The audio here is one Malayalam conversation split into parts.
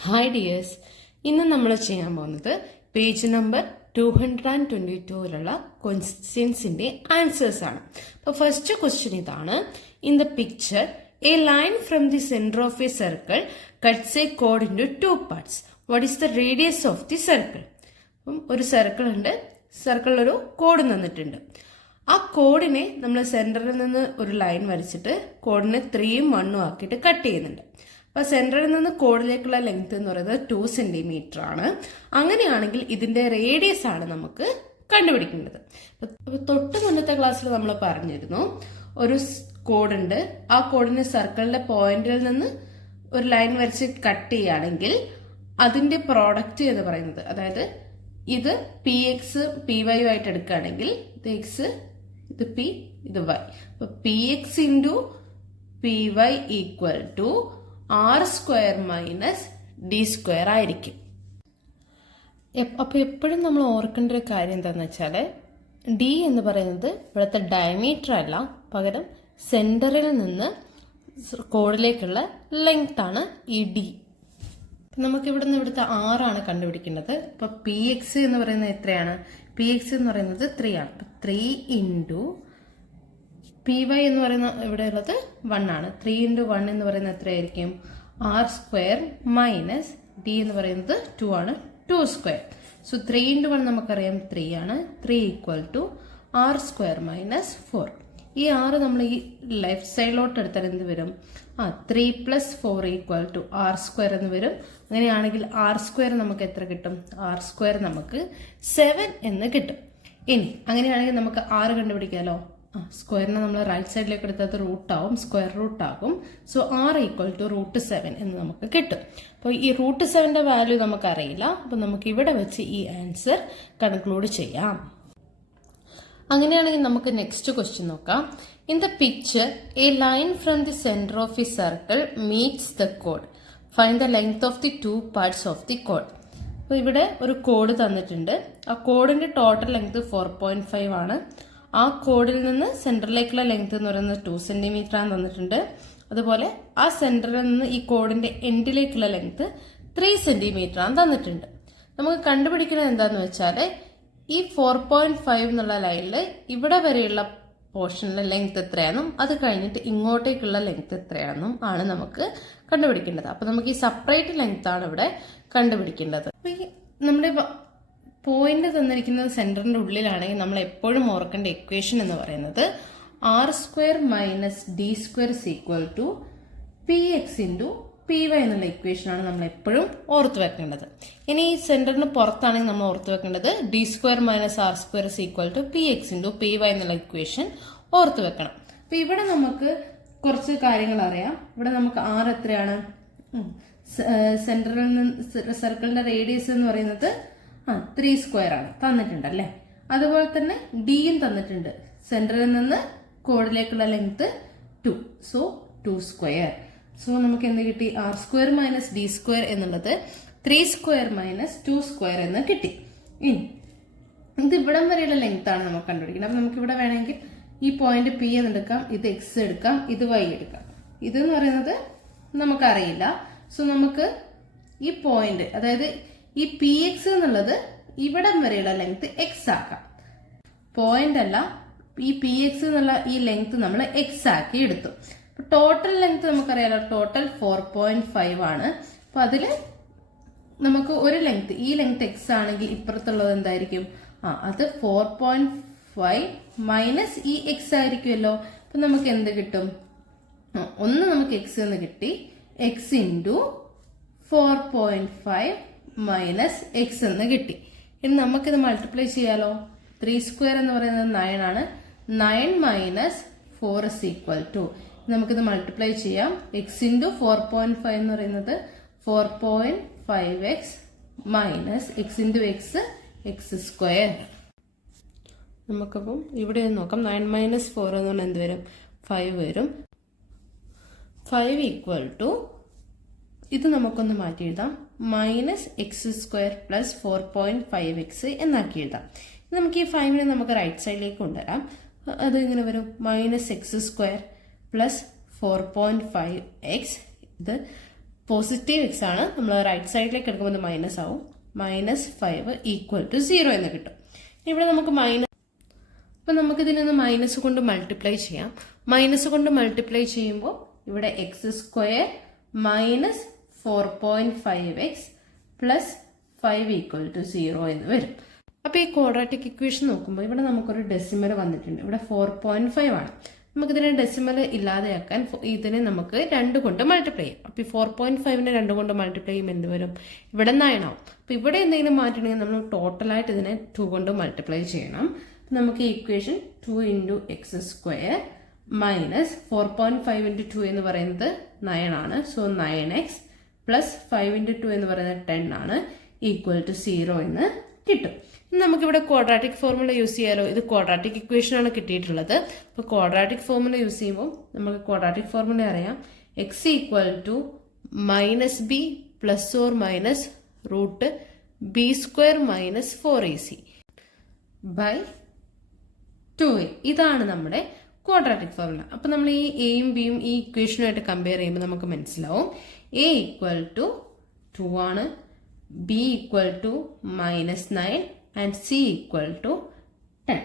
ഹായ് ഡിയേഴ്സ്, ഇന്ന് നമ്മൾ ചെയ്യാൻ പോകുന്നത് പേജ് നമ്പർ 222ലുള്ള ക്വസ്റ്റ്യൻസിന്റെ ആൻസേഴ്സ് ആണ്. അപ്പോൾ ഫസ്റ്റ് ക്വസ്റ്റ്യൻ ഇതാണ്. In the picture a line from the centre of a circle cuts a കോഡ് into 2 parts. What is the radius of the circle? അപ്പം ഒരു സർക്കിൾ ഉണ്ട്, സർക്കിളിലൊരു കോഡ് തന്നിട്ടുണ്ട്. ആ കോഡിനെ നമ്മൾ സെന്ററിൽ നിന്ന് ഒരു ലൈൻ വരച്ചിട്ട് കോഡിനെ 3ഉം 1ഉം ആക്കിയിട്ട് കട്ട് ചെയ്യുന്നുണ്ട്. അപ്പൊ സെന്ററിൽ നിന്ന് കോഡിലേക്കുള്ള ലെങ്ത് എന്ന് പറയുന്നത് 2 സെന്റിമീറ്റർ ആണ്. അങ്ങനെയാണെങ്കിൽ ഇതിന്റെ റേഡിയസ് ആണ് നമുക്ക് കണ്ടുപിടിക്കേണ്ടത്. അപ്പൊ തൊട്ട് മുന്നത്തെ ക്ലാസ്സിൽ നമ്മൾ പറഞ്ഞിരുന്നു, ഒരു കോഡുണ്ട്, ആ കോഡിന് സർക്കിളിന്റെ പോയിന്റിൽ നിന്ന് ഒരു ലൈൻ വരച്ച് കട്ട് ചെയ്യുകയാണെങ്കിൽ അതിന്റെ പ്രോഡക്റ്റ് എന്ന് പറയുന്നത്, അതായത് ഇത് പി എക്സ് പി വൈ ആയിട്ട് എടുക്കുകയാണെങ്കിൽ ഇത് എക്സ്, ഇത് പി, ഇത് വൈ. അപ്പൊ P X into P Y equal to r² minus d² ആയിരിക്കും. അപ്പൊ എപ്പോഴും നമ്മൾ ഓർക്കേണ്ട ഒരു കാര്യം എന്താണെന്ന് വെച്ചാൽ, ഡി എന്ന് പറയുന്നത് ഇവിടുത്തെ ഡയമീറ്റർ അല്ല, പകരം സെന്ററിൽ നിന്ന് കോഡിലേക്കുള്ള ലെങ്ത് ആണ് ഈ ഡി. നമുക്ക് ഇവിടുത്തെ ആറാണ് കണ്ടുപിടിക്കേണ്ടത്. ഇപ്പൊ പി എക്സ് എന്ന് പറയുന്നത് എത്രയാണ്? പി എക്സ് എന്ന് പറയുന്നത് 3 ആണ്. 3 ഇൻറ്റു പി വൈ എന്ന് പറയുന്ന ഇവിടെ ഉള്ളത് 1 ആണ്. 3 ഇൻറ്റു 1 എന്ന് പറയുന്നത് എത്രയായിരിക്കും? r² മൈനസ് ഡി എന്ന് പറയുന്നത് 2 ആണ്, 2². സോ 3 ഇൻറ്റു 1 നമുക്കറിയാം 3 ആണ്. 3 ഈക്വൽ ടു r² മൈനസ് 4. ഈ 6 നമ്മൾ ഈ ലെഫ്റ്റ് സൈഡിലോട്ട് എടുത്താൽ എന്ത് വരും? 3 പ്ലസ് 4 ഈക്വൽ ടു r² എന്ന് വരും. അങ്ങനെയാണെങ്കിൽ r² നമുക്ക് എത്ര കിട്ടും? r² നമുക്ക് 7 എന്ന് കിട്ടും. ഇനി അങ്ങനെയാണെങ്കിൽ നമുക്ക് r കണ്ടുപിടിക്കാമല്ലോ. സ്ക്വയറിനെ നമ്മൾ റൈറ്റ് സൈഡിലേക്ക് എടുത്തത് റൂട്ട് ആവും, സ്ക്വയർ റൂട്ട് ആകും. സോ r ഈക്വൽ ടു √7 എന്ന് നമുക്ക് കിട്ടും. അപ്പോൾ ഈ √7ന്റെ വാല്യൂ നമുക്കറിയില്ല. അപ്പോൾ നമുക്ക് ഇവിടെ വെച്ച് ഈ ആൻസർ കൺക്ലൂഡ് ചെയ്യാം. അങ്ങനെയാണെങ്കിൽ നമുക്ക് നെക്സ്റ്റ് ക്വസ്റ്റ്യൻ നോക്കാം. In the picture a line from the centre of a circle meats the code. Find the length of the 2 parts of the code. അപ്പോൾ ഇവിടെ ഒരു കോഡ് തന്നിട്ടുണ്ട്. ആ കോഡിന്റെ ടോട്ടൽ ലെങ്ത് 4.5 ആണ്. ആ കോഡിൽ നിന്ന് സെന്ററിലേക്കുള്ള ലെങ്ത് എന്ന് പറയുന്നത് 2 സെന്റിമീറ്റർ ആണ് തന്നിട്ടുണ്ട്. അതുപോലെ ആ സെന്ററിൽ നിന്ന് ഈ കോഡിന്റെ എൻഡിലേക്കുള്ള ലെങ്ത് 3 സെന്റിമീറ്റർ ആണ് തന്നിട്ടുണ്ട്. നമുക്ക് കണ്ടുപിടിക്കുന്നത് എന്താന്ന് വെച്ചാൽ, ഈ 4.5 എന്നുള്ള ലൈനിൽ ഇവിടെ വരെയുള്ള പോർഷനിലെ ലെങ്ത് എത്രയാണെന്നും അത് കഴിഞ്ഞിട്ട് ഇങ്ങോട്ടേക്കുള്ള ലെങ്ത് എത്രയാണെന്നും ആണ് നമുക്ക് കണ്ടുപിടിക്കേണ്ടത്. അപ്പൊ നമുക്ക് ഈ സെപ്പറേറ്റ് ലെങ്ത് ആണ് ഇവിടെ കണ്ടുപിടിക്കേണ്ടത്. നമ്മുടെ പോയിന്റ് തന്നിരിക്കുന്നത് സെന്ററിന്റെ ഉള്ളിലാണെങ്കിൽ നമ്മൾ എപ്പോഴും ഓർക്കേണ്ട ഇക്വേഷൻ എന്ന് പറയുന്നത് r² minus d² equal to P X into P Y എന്നുള്ള ഇക്വേഷനാണ് നമ്മൾ എപ്പോഴും ഓർത്ത് വെക്കേണ്ടത്. ഇനി ഈ സെന്ററിന് പുറത്താണെങ്കിൽ നമ്മൾ ഓർത്ത് വെക്കേണ്ടത് d² minus r² equal to P X into P Y എന്നുള്ള ഇക്വേഷൻ ഓർത്ത് വെക്കണം. അപ്പൊ ഇവിടെ നമുക്ക് കുറച്ച് കാര്യങ്ങൾ അറിയാം. ഇവിടെ നമുക്ക് r എത്രയാണ്? സെന്ററിൽ നിന്ന് സർക്കിളിന്റെ റേഡിയസ് എന്ന് പറയുന്നത് 3² ആണ് തന്നിട്ടുണ്ടല്ലേ. അതുപോലെ തന്നെ ഡിയും തന്നിട്ടുണ്ട്. സെന്ററിൽ നിന്ന് കോഡിലേക്കുള്ള ലെങ്ത് 2, സോ 2². സോ നമുക്ക് എന്ത് കിട്ടി? r² മൈനസ് d² എന്നുള്ളത് 3² മൈനസ് 2² എന്ന് കിട്ടി. ഇനി ഇത് ഇവിടം വരെയുള്ള ലെങ്ത് ആണ് നമുക്ക് കണ്ടുപിടിക്കുന്നത്. അപ്പൊ നമുക്ക് ഇവിടെ വേണമെങ്കിൽ ഈ പോയിന്റ് പി എന്ന് എടുക്കാം, ഇത് എക്സ് എടുക്കാം, ഇത് വൈ എടുക്കാം. ഇതെന്ന് പറയുന്നത് നമുക്കറിയില്ല. സോ നമുക്ക് ഈ പോയിന്റ്, അതായത് ഈ പി എക്സ് എന്നുള്ളത് ഇവിടം വരെയുള്ള ലെങ്ത് എക്സ് ആക്കാം. പോയിന്റ് അല്ല, ഈ പി എക്സ് എന്നുള്ള ഈ ലെങ്ത് നമ്മൾ എക്സ് ആക്കി എടുത്തു. ടോട്ടൽ ലെങ്ത് നമുക്കറിയാലോ, ടോട്ടൽ 4.5 ആണ്. അപ്പൊ അതില് നമുക്ക് ഒരു ലെങ്ത്, ഈ ലെങ്ത് എക്സ് ആണെങ്കിൽ ഇപ്പുറത്തുള്ളത് എന്തായിരിക്കും? അത് 4.5 മൈനസ് ഈ എക്സ് ആയിരിക്കുമല്ലോ. അപ്പൊ നമുക്ക് എന്ത് കിട്ടും? ഒന്ന് നമുക്ക് എക്സ് എന്ന് കിട്ടി, എക്സ് ഇൻറ്റു 4.5 മൈനസ് എക്സ് എന്ന് കിട്ടി. ഇനി നമുക്കിത് മൾട്ടിപ്ലൈ ചെയ്യാലോ. 3² എന്ന് പറയുന്നത് 9 ആണ്. 9 മൈനസ് 4 ഇസ് ഈക്വൽ ടു, നമുക്കിത് മൾട്ടിപ്ലൈ ചെയ്യാം. എക്സ് ഇൻറ്റു 4.5 എന്ന് പറയുന്നത് 4.5x minus X into X, x². നമുക്കപ്പം ഇവിടെ നോക്കാം. 9 മൈനസ് 4 എന്ന് പറഞ്ഞാൽ എന്ത് വരും? 5 വരും. 5 ഈക്വൽ ടു, ഇത് നമുക്കൊന്ന് മാറ്റി എഴുതാം, മൈനസ് x² പ്ലസ് 4.5x എന്നാക്കി എഴുതാം. നമുക്ക് ഈ 5നെ നമുക്ക് റൈറ്റ് സൈഡിലേക്ക് കൊണ്ടുവരാം. അത് ഇങ്ങനെ വരും, മൈനസ് x² പ്ലസ് 4.5x, ഇത് പോസിറ്റീവ് എക്സ് ആണ്, നമ്മൾ റൈറ്റ് സൈഡിലേക്ക് എടുക്കുമ്പോൾ ഇത് മൈനസ് ആവും. -5 = 0 എന്ന് കിട്ടും. ഇവിടെ നമുക്ക് അപ്പം നമുക്കിതിനൊന്ന് മൈനസ് കൊണ്ട് മൾട്ടിപ്ലൈ ചെയ്യാം. മൈനസ് കൊണ്ട് മൾട്ടിപ്ലൈ ചെയ്യുമ്പോൾ ഇവിടെ x² - 4.5x + 5 = 0 എന്ന് വരും. അപ്പോൾ ഈ ക്വാഡ്രാറ്റിക് ഇക്വേഷൻ നോക്കുമ്പോൾ ഇവിടെ നമുക്കൊരു ഡെസിമൽ വന്നിട്ടുണ്ട്. ഇവിടെ 4.5 ആണ്. നമുക്കിതിനെ ഡെസിമൽ ഇല്ലാതെയാക്കാൻ ഇതിനെ നമുക്ക് 2 കൊണ്ട് മൾട്ടിപ്ലൈ ചെയ്യാം. അപ്പോൾ ഈ 4.5നെ 2 കൊണ്ട് മൾട്ടിപ്ലൈ ചെയ്യുമ്പോൾ എന്ത് വരും? ഇവിടെ 9 ആവും. അപ്പോൾ ഇവിടെ എന്തെങ്കിലും മാറ്റണമെങ്കിൽ നമ്മൾ ടോട്ടലായിട്ട് ഇതിനെ 2 കൊണ്ട് മൾട്ടിപ്ലൈ ചെയ്യണം. നമുക്ക് ഈ ഇക്വേഷൻ 2 × x² - 4.5 × 2 എന്ന് പറയുന്നത് 9 ആണ്. സോ 9x + 5 × 2 എന്ന് പറയുന്നത് 10 ആണ്, = 0 എന്ന് കിട്ടും. നമുക്കിവിടെ ക്വാഡ്രാറ്റിക് ഫോർമുല യൂസ് ചെയ്യാലോ. ഇത് ക്വാഡ്രാറ്റിക് ഇക്വേഷൻ ആണ് കിട്ടിയിട്ടുള്ളത്. അപ്പോൾ ക്വാഡ്രാറ്റിക് ഫോർമുല യൂസ് ചെയ്യുമ്പോൾ നമുക്ക് ക്വാഡ്രാറ്റിക് ഫോർമുല അറിയാം. x = -b ± √b² - 4ac / 2a. ഇതാണ് നമ്മുടെ ക്വാഡ്രാറ്റിക് ഫോർമുല. അപ്പോൾ നമ്മൾ ഈ എയും ബിയും ഈ ഇക്വേഷനുമായിട്ട് കമ്പയർ ചെയ്യുമ്പോൾ നമുക്ക് മനസ്സിലാവും a = 2 ആണ്, b = -9 ആൻഡ് c = 10.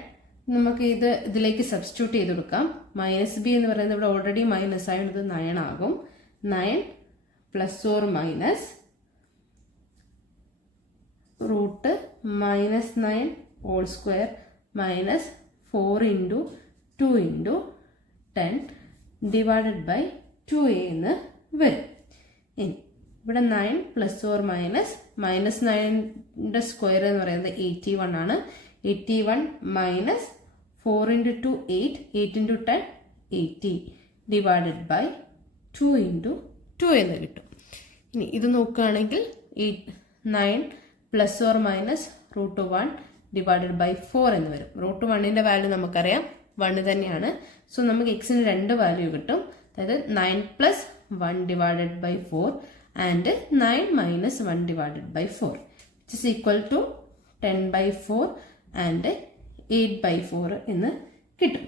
നമുക്ക് ഇതിലേക്ക് സബ്സ്റ്റിറ്റ്യൂട്ട് ചെയ്ത് കൊടുക്കാം. -b എന്ന് പറയുന്നത് ഇവിടെ ഓൾറെഡി മൈനസ് ആയത് 9 ആകും. 9 ± √-9 whole square -4 × 2 × 10 divided by 2a എന്ന് വരും. ഇനി ഇവിടെ 9 ± -9ന്റെ സ്ക്വയർ എന്ന് പറയുന്നത് 81 ആണ്. 81 - 4 × 2 8, 8 × 10 80 ഡിവൈഡഡ് ബൈ 2 × 2 എന്ന് കിട്ടും. ഇനി ഇത് നോക്കുകയാണെങ്കിൽ 9 ± √1 ഡിവൈഡഡ് ബൈ 4 എന്ന് വരും. √1ന്റെ വാല്യൂ നമുക്കറിയാം 1 തന്നെയാണ്. സോ നമുക്ക് എക്സിന് 2 വാല്യൂ കിട്ടും. അതായത് 9 + 1 divided by 4 and 9 - 1 divided by 4 which is equal to 10/4 and 8/4 എന്ന് കിട്ടും.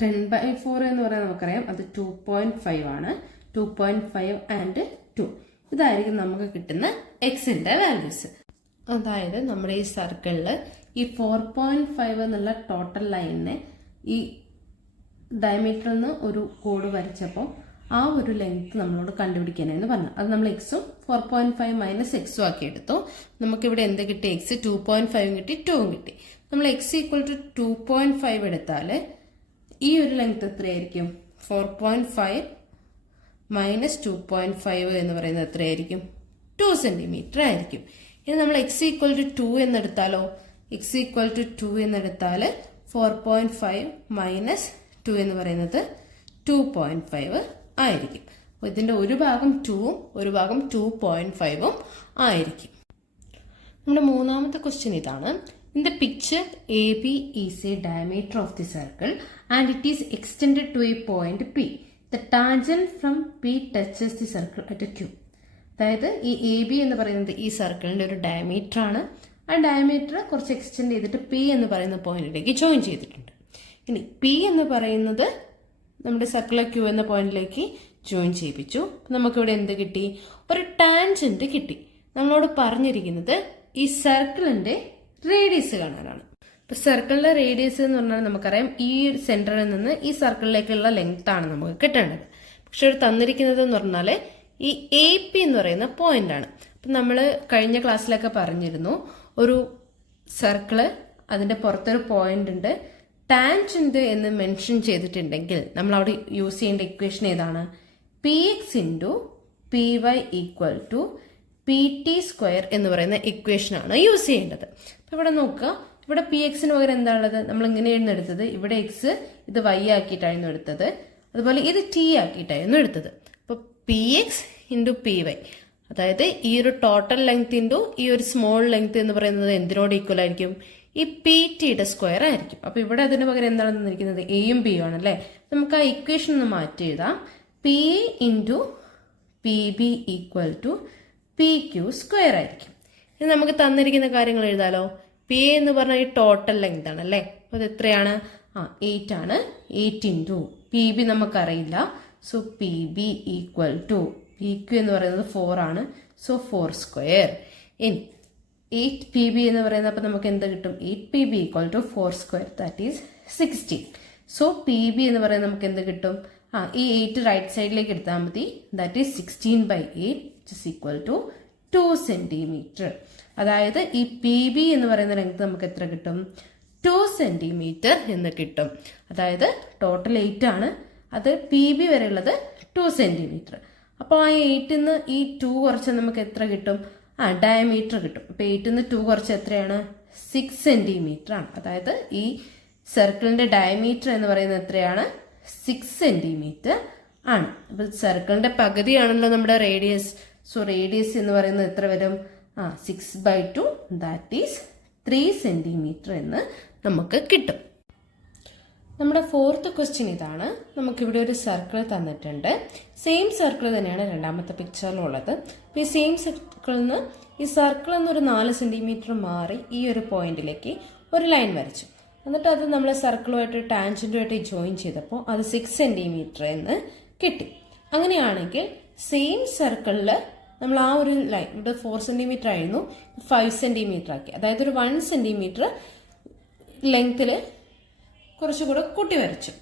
10/4 എന്ന് പറയാൻ നമുക്കറിയാം അത് 2.5 ആണ്. 2.5 ആൻഡ് 2 ഇതായിരിക്കും നമുക്ക് കിട്ടുന്ന എക്സിന്റെ വാല്യൂസ്. അതായത് നമ്മുടെ ഈ സർക്കിളിൽ ഈ 4.5 എന്നുള്ള ടോട്ടൽ ലൈനിനെ ഈ ഡയമീറ്ററിൽ നിന്ന് ഒരു കോഡ് വരച്ചപ്പോൾ ആ ഒരു ലെങ്ത് നമ്മളോട് കണ്ടുപിടിക്കാനായിരുന്നു പറഞ്ഞു. അത് നമ്മൾ എക്സും 4.5 - എക്സും ആക്കി എടുത്തു. നമുക്കിവിടെ എന്ത് കിട്ടി? എക്സ് 2.5 കിട്ടി, 2 കിട്ടി. നമ്മൾ എക്സ് = 2.5 എടുത്താൽ ഈ ഒരു ലെങ്ത് എത്രയായിരിക്കും? 4.5 - 2.5 എന്ന് പറയുന്നത് എത്രയായിരിക്കും? 2 സെന്റിമീറ്റർ ആയിരിക്കും. ഇനി നമ്മൾ എക്സ് = 2 എന്നെടുത്താലോ? എക്സ് = 2 എന്നെടുത്താൽ 4.5 - 2 എന്ന് പറയുന്നത് 2.5 ആയിരിക്കും. അപ്പോൾ ഇതിന്റെ ഒരു ഭാഗം 2ഉം ഒരു ഭാഗം 2.5ഉം ആയിരിക്കും. നമ്മുടെ മൂന്നാമത്തെ ക്വസ്റ്റ്യൻ ഇതാണ്. In the picture AB is a diameter of the circle and it is extended to a point P. The tangent from P touches the circle at a Q. അതായത് ഈ AB എന്ന് പറയുന്നത് ഈ സർക്കിളിന്റെ ഒരു ഡയമീറ്റർ ആണ്. ആ ഡയമീറ്റർ കുറച്ച് എക്സ്റ്റെൻഡ് ചെയ്തിട്ട് P എന്ന് പറയുന്ന പോയിന്റിലേക്ക് ജോയിൻ ചെയ്തിട്ടുണ്ട്. ഇനി P എന്ന് പറയുന്നത് നമ്മുടെ സർക്കിൾ Q എന്ന പോയിന്റിലേക്ക് ജോയിൻ ചെയ്യിപ്പിച്ചു. നമുക്കിവിടെ എന്ത് കിട്ടി? ഒരു ടാൻജന്റ് കിട്ടി. നമ്മളോട് പറഞ്ഞിരിക്കുന്നത് ഈ സർക്കിളിന്റെ റേഡിയസ് കാണാനാണ്. ഇപ്പൊ സർക്കിളിന്റെ റേഡിയസ് എന്ന് പറഞ്ഞാൽ നമുക്കറിയാം ഈ സെന്ററിൽ നിന്ന് ഈ സർക്കിളിലേക്കുള്ള ലെങ്ത് ആണ് നമുക്ക് കിട്ടേണ്ടത്. പക്ഷെ ഒരു തന്നിരിക്കുന്നത് എന്ന് പറഞ്ഞാൽ ഈ AP എന്ന് പറയുന്ന പോയിന്റ് ആണ്. അപ്പൊ നമ്മൾ കഴിഞ്ഞ ക്ലാസ്സിലൊക്കെ പറഞ്ഞിരുന്നു ഒരു സർക്കിള് അതിന്റെ പുറത്തൊരു പോയിന്റ് ഉണ്ട്, ടാൻജന്റ് എന്ന് മെൻഷൻ ചെയ്തിട്ടുണ്ടെങ്കിൽ നമ്മൾ അവിടെ യൂസ് ചെയ്യേണ്ട ഇക്വേഷൻ ഏതാണ്? px × py = pt² എന്ന് പറയുന്ന ഇക്വേഷൻ ആണ് യൂസ് ചെയ്യേണ്ടത്. അപ്പൊ ഇവിടെ നോക്കുക, ഇവിടെ pxന് പകരം എന്താണുള്ളത്? നമ്മൾ ഇങ്ങനെയായിരുന്നു എടുത്തത്. ഇവിടെ x ഇത് y ആക്കിയിട്ടായിരുന്നു എടുത്തത്, അതുപോലെ ഇത് t ആക്കിയിട്ടായിരുന്നു എടുത്തത്. അപ്പൊ px × py, അതായത് ഈ ഒരു ടോട്ടൽ ലെങ്ത് ഇൻറ്റു ഈ ഒരു സ്മോൾ ലെങ്ത് എന്ന് പറയുന്നത് എന്തിനോട് ഈക്വൽ ആയിരിക്കും? ഈ PT സ്ക്വയർ ആയിരിക്കും. അപ്പൊ ഇവിടെ അതിന് പകരം എന്താണ് തന്നിരിക്കുന്നത്? എയും ബിയും ആണല്ലേ. നമുക്ക് ആ ഇക്വേഷൻ ഒന്ന് മാറ്റി എഴുതാം. PA × PB = PQ² ആയിരിക്കും. ഇനി നമുക്ക് തന്നിരിക്കുന്ന കാര്യങ്ങൾ എഴുതാലോ. PA എന്ന് പറഞ്ഞാൽ ഈ ടോട്ടൽ ലെങ്ത് ആണ് അല്ലേ. അപ്പൊ അത് എത്രയാണ്? 8 ആണ്. 8 × PB നമുക്കറിയില്ല. സോ PB = പി ക്യു എന്ന് പറയുന്നത് 4 ആണ്. So 4 square. ഇനി 8 PB എന്ന് പറയുന്നത് അപ്പോൾ നമുക്ക് എന്ത് കിട്ടും? 8 PB equal to 4 square, that is 16. So PB എന്ന് പറയുന്നത് നമുക്ക് എന്ത് കിട്ടും? ഈ 8 റൈറ്റ് സൈഡിലേക്ക് എടുത്താൽ മതി. That is 16/8 is equal to 2 centimetre. അതായത് ഈ PB എന്ന് പറയുന്ന ലെങ്ത് നമുക്ക് എത്ര കിട്ടും? 2 സെന്റിമീറ്റർ എന്ന് കിട്ടും. അതായത് ടോട്ടൽ 8 ആണ്, അത് PB വരെ ഉള്ളത് 2 സെന്റിമീറ്റർ. അപ്പോൾ ആ 8ൽ നിന്ന് ഈ 2 കുറച്ച് നമുക്ക് എത്ര കിട്ടും? ഡയമീറ്റർ കിട്ടും. അപ്പോൾ 8ൽ നിന്ന് 2 കുറച്ച് എത്രയാണ്? 6 സെന്റിമീറ്റർ ആണ്. അതായത് ഈ സർക്കിളിന്റെ ഡയമീറ്റർ എന്ന് പറയുന്നത് എത്രയാണ്? 6 സെന്റിമീറ്റർ ആണ്. അപ്പോൾ സർക്കിളിന്റെ പകുതിയാണല്ലോ നമ്മുടെ റേഡിയസ്. സോ റേഡിയസ് എന്ന് പറയുന്നത് എത്ര വരും? 6/2 ദാറ്റ് ഈസ് 3 സെന്റിമീറ്റർ എന്ന് നമുക്ക് കിട്ടും. നമ്മുടെ 4th ക്വസ്റ്റ്യൻ ഇതാണ്. നമുക്കിവിടെ ഒരു സർക്കിൾ തന്നിട്ടുണ്ട്. സെയിം സർക്കിൾ തന്നെയാണ് രണ്ടാമത്തെ പിക്ചറിലുള്ളത്. അപ്പോൾ ഈ സെയിം സർക്കിളിൽ നിന്ന് ഈ സർക്കിൾ എന്നൊരു 4 സെന്റിമീറ്റർ മാറി ഈ ഒരു പോയിന്റിലേക്ക് ഒരു ലൈൻ വരച്ചു. എന്നിട്ട് അത് നമ്മൾ സർക്കിളുമായിട്ട് ടാൻജന്റുമായിട്ട് ജോയിൻ ചെയ്തപ്പോൾ അത് 6 സെന്റിമീറ്റർ എന്ന് കിട്ടി. അങ്ങനെയാണെങ്കിൽ സെയിം സർക്കിളിൽ നമ്മൾ ആ ഒരു ലൈൻ ഇവിടെ 4 സെന്റിമീറ്റർ ആയിരുന്നു, 5 സെന്റിമീറ്റർ ആക്കി. അതായത് ഒരു 1 സെന്റിമീറ്റർ ലെങ്ത്തിൽ കുറച്ചുകൂടെ കൂട്ടി വരച്ചു.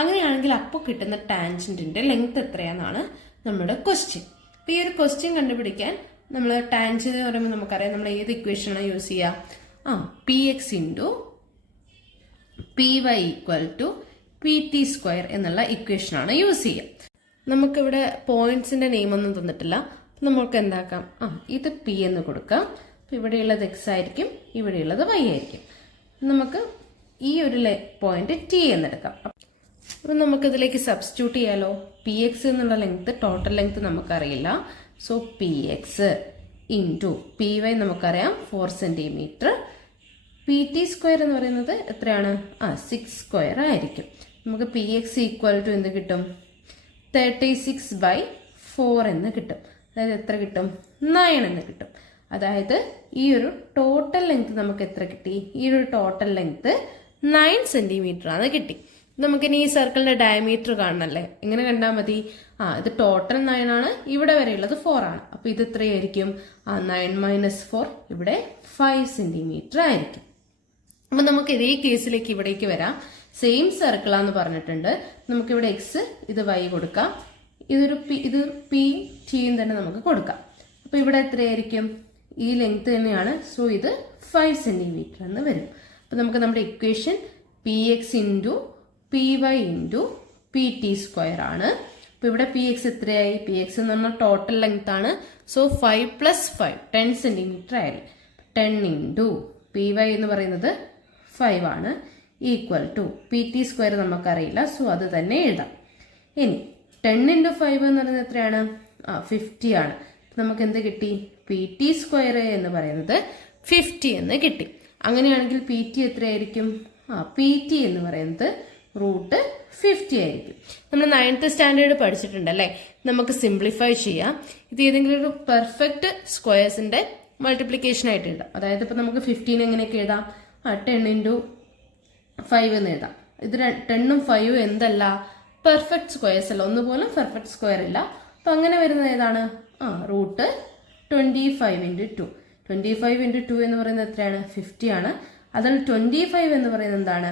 അങ്ങനെയാണെങ്കിൽ അപ്പോൾ കിട്ടുന്ന ടാൻജന്റിന്റെ ലെങ്ത് എത്രയാണെന്നാണ് നമ്മുടെ ക്വസ്റ്റ്യൻ. അപ്പോൾ ഈ ഒരു ക്വസ്റ്റ്യൻ കണ്ടുപിടിക്കാൻ നമ്മൾ ടാൻജന്റ് എന്ന് പറയുമ്പോൾ നമുക്കറിയാം നമ്മൾ ഏത് ഇക്വേഷനാണ് യൂസ് ചെയ്യുക? PX into PY equal to PT square എന്നുള്ള ഇക്വേഷനാണ് യൂസ് ചെയ്യുക. നമുക്കിവിടെ പോയിന്റ്സിന്റെ നെയിം ഒന്നും തന്നിട്ടില്ല. നമുക്ക് എന്താക്കാം? ഇത് P എന്ന് കൊടുക്കാം. അപ്പോൾ ഇവിടെയുള്ളത് X ആയിരിക്കും, ഇവിടെയുള്ളത് Y ആയിരിക്കും. നമുക്ക് ഈ ഒരു പോയിന്റ് T എന്നെടുക്കാം. അപ്പം നമുക്കിതിലേക്ക് സബ്സ്റ്റിറ്റ്യൂട്ട് ചെയ്യാലോ. PX എന്നുള്ള ലെങ്ത് ടോട്ടൽ ലെങ്ത് നമുക്കറിയില്ല. സോ PX ഇൻറ്റു PY നമുക്കറിയാം 4 സെന്റിമീറ്റർ. PT സ്ക്വയർ എന്ന് പറയുന്നത് എത്രയാണ്? 6 സ്ക്വയർ ആയിരിക്കും. നമുക്ക് PX ഈക്വൽ ടു എന്ത് കിട്ടും? 36/4 എന്ന് കിട്ടും. അതായത് എത്ര കിട്ടും? 9 എന്ന് കിട്ടും. അതായത് ഈ ഒരു ടോട്ടൽ ലെങ്ത് നമുക്ക് എത്ര കിട്ടി? ഈ ഒരു ടോട്ടൽ ലെങ്ത് 9 സെന്റിമീറ്റർ ആണ് കിട്ടി. നമുക്കിനി ഈ സർക്കിളിന്റെ ഡയമീറ്റർ കാണണല്ലേ? എങ്ങനെ കണ്ടാൽ മതി? ഇത് ടോട്ടൽ 9 ആണ്, ഇവിടെ വരെയുള്ളത് 4 ആണ്. അപ്പൊ ഇത് എത്രയായിരിക്കും? 9 - 4 ഇവിടെ 5 സെന്റിമീറ്റർ ആയിരിക്കും. അപ്പൊ നമുക്ക് ഇതേ കേസിലേക്ക് ഇവിടേക്ക് വരാം. സെയിം സർക്കിൾ ആന്ന് പറഞ്ഞിട്ടുണ്ട്. നമുക്കിവിടെ X, ഇത് Y കൊടുക്കാം. ഇത് P T തന്നെ നമുക്ക് കൊടുക്കാം. അപ്പൊ ഇവിടെ എത്രയായിരിക്കും? ഈ ലെങ്ത് തന്നെയാണ്. സോ ഇത് 5 സെന്റിമീറ്റർ എന്ന് വരും. അപ്പൊ നമുക്ക് നമ്മുടെ equation PX into PY into PT square ആണ്. അപ്പൊ ഇവിടെ PX എത്രയായി? PX എന്ന് പറഞ്ഞാൽ ടോട്ടൽ ലെങ്ത് ആണ്. സോ 5 + 5 10 സെന്റിമീറ്റർ ആയാലും 10 ഇൻറ്റു PY എന്ന് പറയുന്നത് 5 ആണ് ഈക്വൽ ടു PT സ്ക്വയർ നമുക്കറിയില്ല. സോ അത് തന്നെ എഴുതാം. ഇനി 10 × 5 എന്ന് പറയുന്നത് എത്രയാണ്? 50 ആണ്. നമുക്ക് എന്ത് കിട്ടി? PT സ്ക്വയർ എന്ന് പറയുന്നത് 50 എന്ന് കിട്ടി. അങ്ങനെയാണെങ്കിൽ PT എത്രയായിരിക്കും? PT എന്ന് പറയുന്നത് √50 ആയിരിക്കും. നമ്മൾ 9th സ്റ്റാൻഡേർഡ് പഠിച്ചിട്ടുണ്ട് അല്ലേ? നമുക്ക് സിംപ്ലിഫൈ ചെയ്യാം. ഇത് ഏതെങ്കിലും ഒരു പെർഫെക്റ്റ് സ്ക്വയേഴ്സിന്റെ മൾട്ടിപ്ലിക്കേഷൻ ആയിട്ട് എഴുതാം. അതായത് ഇപ്പൊ നമുക്ക് 15 എങ്ങനെയൊക്കെ എഴുതാം? 10 × 5 എന്ന് എഴുതാം. ഇത് 10ഉം 5ഉം എന്തല്ല? പെർഫെക്റ്റ് സ്ക്വയേഴ്സ് അല്ല, ഒന്നുപോലും പെർഫെക്റ്റ് സ്ക്വയർ ഇല്ല. അപ്പൊ അങ്ങനെ വരുന്നത് ഏതാണ്? √25 × 2. 25 × 2 എന്ന് പറയുന്നത് എത്രയാണ്? 50 ആണ്. അതിൽ 25 എന്ന് പറയുന്നത് എന്താണ്?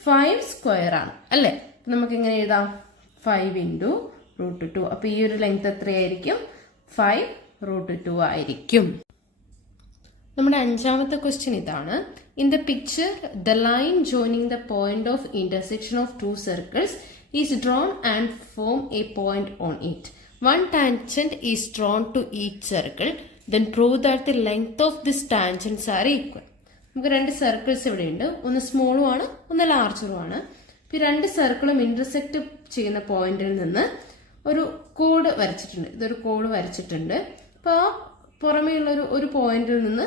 5 സ്ക്വയർ ആണ് അല്ലേ? നമുക്ക് എങ്ങനെ എഴുതാം? 5 × √2. അപ്പൊ ഈ ഒരു ലെങ്ത് എത്രയായിരിക്കും? 5 √2 ആയിരിക്കും. നമ്മുടെ 5ാമത്തെ ക്വസ്റ്റ്യൻ ഇതാണ്. In the picture the line joining the point of intersection of 2 circles is drawn and form A point on it. One tangent is drawn to each circle. Then prove that the length of these tangents are equal. നമുക്ക് 2 സർക്കിൾസ് ഇവിടെ ഉണ്ട്. ഒന്ന് സ്മോളും ആണ്, ഒന്ന് ലാർജറും ആണ്. ഈ 2 സർക്കിളും ഇന്റർസെക്ട് ചെയ്യുന്ന പോയിന്റിൽ നിന്ന് ഒരു കോഡ് വരച്ചിട്ടുണ്ട്. ഇതൊരു കോഡ് വരച്ചിട്ടുണ്ട്. അപ്പൊ ആ പുറമേയുള്ള ഒരു പോയിന്റിൽ നിന്ന്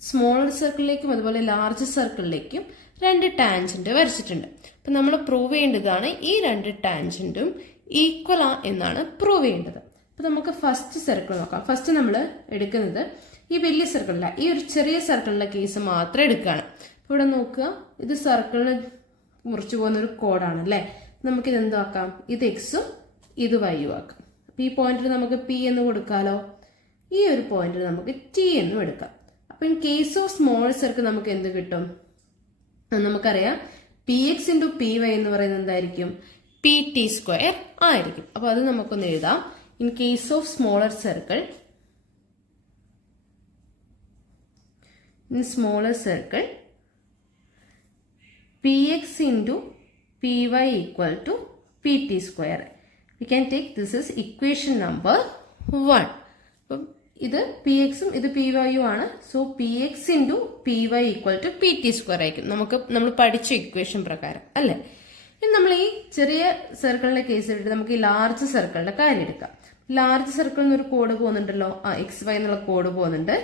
സ്മോളർ സർക്കിളിലേക്കും അതുപോലെ ലാർജ് സർക്കിളിലേക്കും 2 ടാൻജന്റ് വരച്ചിട്ടുണ്ട്. അപ്പൊ നമ്മൾ പ്രൂവ് ചെയ്യേണ്ടതാണ് ഈ 2 ടാൻജന്റും ഈക്വൽ എന്നാണ് പ്രൂവ് ചെയ്യേണ്ടത്. അപ്പൊ നമുക്ക് ഫസ്റ്റ് സർക്കിൾ നോക്കാം. ഫസ്റ്റ് നമ്മൾ എടുക്കുന്നത് ഈ വലിയ സർക്കിളില്ല, ഈ ഒരു ചെറിയ സർക്കിളിന്റെ കേസ് മാത്രം എടുക്കുകയാണ്. ഇവിടെ നോക്കുക, ഇത് സർക്കിളിന് മുറിച്ചു പോകുന്ന ഒരു കോഡാണ് അല്ലേ? നമുക്കിത് എന്താക്കാം? ഇത് എക്സും ഇത് വൈയും ആക്കാം. അപ്പൊ ഈ പോയിന്റിന് നമുക്ക് പി എന്ന് കൊടുക്കാലോ. ഈ ഒരു പോയിന്റിന് നമുക്ക് ടി എന്നും എടുക്കാം. അപ്പൊ in case of small circle നമുക്ക് എന്ത് കിട്ടും? നമുക്കറിയാം P X into P Y എന്ന് പറയുന്നത് എന്തായിരിക്കും? പി ടി സ്ക്വയർ ആയിരിക്കും. അപ്പൊ അത് നമുക്കൊന്ന് എഴുതാം. In case of smaller circle, in smaller circle, px into py equal to pt square. We can take this is equation number 1. ഇത് px ഉം ഇത് py ഉം ആണ്. So px into py equal to pt square ആയിരിക്കും നമ്മൾ പഠിച്ച ഇക്വേഷൻ പ്രകാരം അല്ലേ. ഇനി നമ്മൾ ഈ ചെറിയ സർക്കിളിന്റെ കേസ് എടുത്ത് നമുക്ക് ഈ ലാർജ് സർക്കിളിന്റെ കാര്യം എടുക്കാം. ലാർജ് സർക്കിളിൽ നിന്ന് ഒരു കോഡ് പോകുന്നുണ്ടല്ലോ, എക്സ് വൈ എന്നുള്ള കോഡ് പോകുന്നുണ്ട്.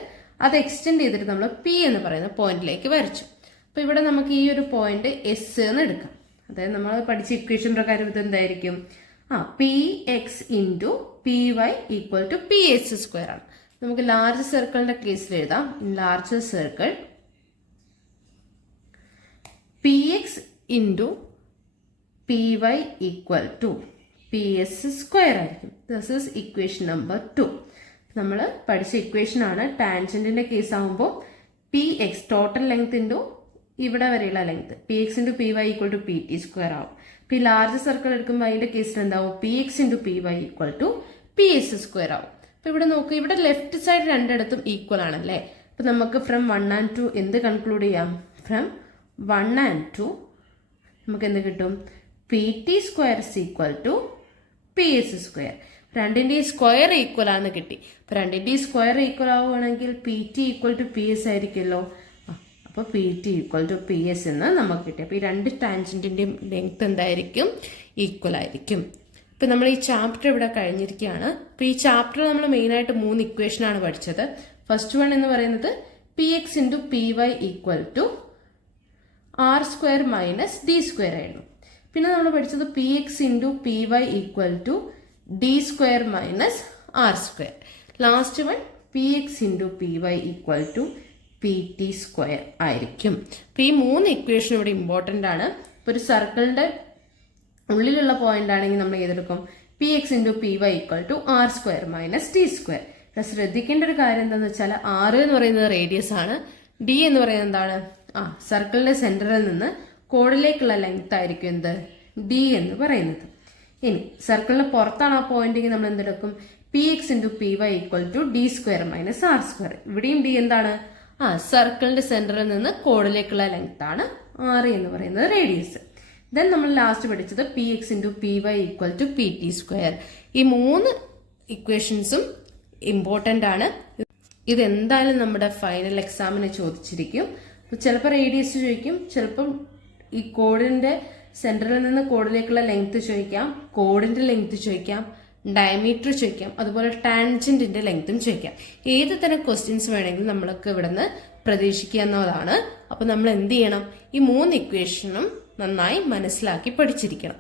അത് എക്സ്റ്റെൻഡ് ചെയ്തിട്ട് നമ്മൾ പി എന്ന് പറയുന്ന പോയിന്റിലേക്ക് വരച്ചു. അപ്പൊ ഇവിടെ നമുക്ക് ഈ ഒരു പോയിന്റ് എസ് എന്ന് എടുക്കാം. അതായത് നമ്മൾ പഠിച്ച ഇക്വേഷൻ പ്രകാരം ഇത് എന്തായിരിക്കും? P X into P Y equal to P S square ആണ്. നമുക്ക് ലാർജ് സർക്കിളിന്റെ കേസിൽ എഴുതാം. In large circle P X into P Y equal to P S square ആയിരിക്കും. This is equation number 2. നമ്മൾ പഠിച്ച ഇക്വേഷൻ ആണ്. ടാൻജന്റിന്റെ കേസ് ആകുമ്പോൾ P X total length into ഇവിടെ വരെയുള്ള length P X into P Y equal to P T square ആവും. ഈ ലാർജ് സർക്കിൾ എടുക്കുമ്പോൾ അതിന്റെ കേസിൽ എന്താവും? P X into P Y equal to P S square ആവും. അപ്പൊ ഇവിടെ നോക്കുക, ഇവിടെ ലെഫ്റ്റ് സൈഡ് രണ്ടിടത്തും ഈക്വൽ ആണല്ലേ. അപ്പൊ നമുക്ക് ഫ്രം 1 and 2 എന്ത് കൺക്ലൂഡ് ചെയ്യാം? ഫ്രം 1 and 2 നമുക്ക് എന്ത് കിട്ടും? P T square is equal to P S square. രണ്ടിന്റെ സ്ക്വയർ ഈക്വൽ ആണെന്ന് കിട്ടി. അപ്പൊ രണ്ടിന്റെ സ്ക്വയർ ഈക്വൽ ആവുകയാണെങ്കിൽ P T equal to P S ആയിരിക്കുമല്ലോ. അപ്പൊ P T equal to P S എന്ന് നമുക്ക് കിട്ടി. അപ്പൊ ഈ രണ്ട് ടാൻജന്റിന്റെയും ലെങ്ത് എന്തായിരിക്കും? ഈക്വൽ ആയിരിക്കും. ഇപ്പൊ നമ്മൾ ഈ ചാപ്റ്റർ ഇവിടെ കഴിഞ്ഞിരിക്കുകയാണ്. അപ്പൊ ഈ ചാപ്റ്ററിൽ നമ്മൾ മെയിൻ ആയിട്ട് 3 ഇക്വേഷൻ ആണ് പഠിച്ചത്. ഫസ്റ്റ് വൺ എന്ന് പറയുന്നത് P X into P Y equal to R square minus D square ആയിരുന്നു. പിന്നെ നമ്മൾ പഠിച്ചത് P X into P Y equal to D square minus R square. Last one P X into P Y equal to P T square ആയിരിക്കും. അപ്പൊ ഈ 3 ഇക്വേഷൻ ഇവിടെ ഇമ്പോർട്ടന്റ് ആണ്. ഇപ്പൊ ഒരു സർക്കിളിന്റെ ഉള്ളിലുള്ള പോയിന്റ് ആണെങ്കിൽ നമ്മൾ ഏതെടുക്കും? P X into P Y equal to R square minus T square. ശ്രദ്ധിക്കേണ്ട ഒരു കാര്യം എന്താണെന്ന് വെച്ചാൽ ആർ എന്ന് പറയുന്നത് റേഡിയസ് ആണ്, ഡി എന്ന് പറയുന്നത് എന്താണ്? സർക്കിളിന്റെ സെന്ററിൽ നിന്ന് കോഡിലേക്കുള്ള ലെങ്ത് ആയിരിക്കും എന്ത്? ഡി എന്ന് പറയുന്നത്. ഇനി സർക്കിളിന് പുറത്താണ് ആ പോയിന്റ് എങ്കിൽ നമ്മൾ എന്തെടുക്കും? P X into P Y equal to D square minus R square. ഇവിടെയും ഡി എന്താണ്? സർക്കിളിന്റെ സെന്ററിൽ നിന്ന് കോഡിലേക്കുള്ള ലെങ്ത് ആണ് ആർ എന്ന് പറയുന്നത് റേഡിയസ്. ദെൻ നമ്മൾ ലാസ്റ്റ് പഠിച്ചത് P X into P Y equal to P T square. ഈ 3 ഇക്വേഷൻസും ഇമ്പോർട്ടന്റ് ആണ്. ഇത് എന്തായാലും നമ്മുടെ ഫൈനൽ എക്സാമിന് ചോദിച്ചിരിക്കും. ചിലപ്പോൾ റേഡിയസ് ചോദിക്കും, ചിലപ്പം ഈ കോഡിന്റെ സെന്ററിൽ നിന്ന് കോഡിലേക്കുള്ള ലെങ്ത് ചോദിക്കാം, കോഡിന്റെ ലെങ്ത് ചോദിക്കാം, ഡയമീറ്റർ ചോദിക്കാം, അതുപോലെ ടാൻജന്റിന്റെ ലെങ്ത്തും ചോദിക്കാം. ഏത് തരം ക്വസ്റ്റ്യൻസ് വേണമെങ്കിലും നമ്മൾക്ക് ഇവിടുന്ന് പ്രതീക്ഷിക്കാവുന്നതാണ്. അപ്പൊ നമ്മൾ എന്ത് ചെയ്യണം? ഈ 3 ഇക്വേഷനും നന്നായി മനസ്സിലാക്കി പഠിച്ചിരിക്കണം.